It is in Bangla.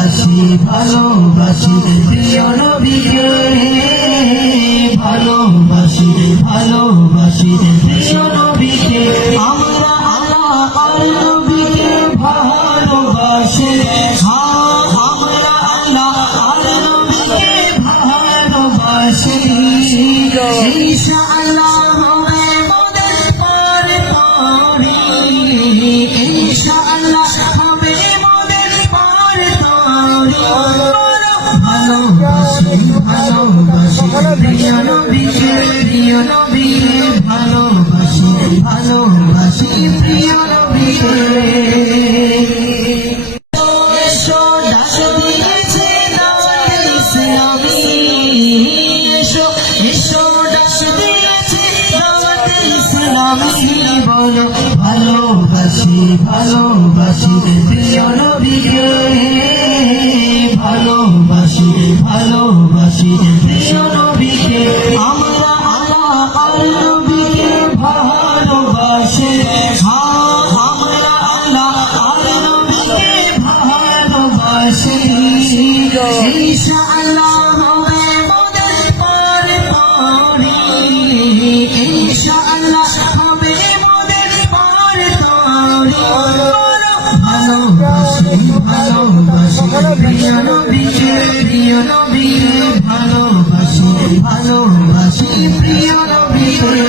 ভালোবাসি প্রিয় নবীকে, ভালোবাসি প্রিয় নবীকে। আমরা আল্লাহ আর নবীকে ভালোবাসি, আমরা আল্লাহ আর নবীকে ভালোবাসি। ইনশাআল্লাহ হবে মোদের পরে পরে, ইনশাআল্লাহ হবে মোদের পরে পরে। ভালোবাসি প্রিয় নবীকে, প্রিয় নবী, ভালোবাসি প্রিয় নবীকে। এসো ডাক দিয়েছে দাওয়াত ইসলামী, এসো ডাক দিয়েছে দাওয়াত ইসলামী। বলো ভালোবাসি প্রিয় নবীকে, ভালোবাসি প্রিয় নবীকে। আমরা আল্লাহ আর নবীকে ভালোবাসি, আমরা আল্লাহ আর নবীকে ভালোবাসি। ইনশাআল্লাহ হবে মোদের পরে পরে, ইনশাআল্লাহ হবে মোদের পরে পরে। ভালোবাসি প্রিয় নবীকে, প্রিয় নবী, ভালোবাসি প্রিয় নবীকে।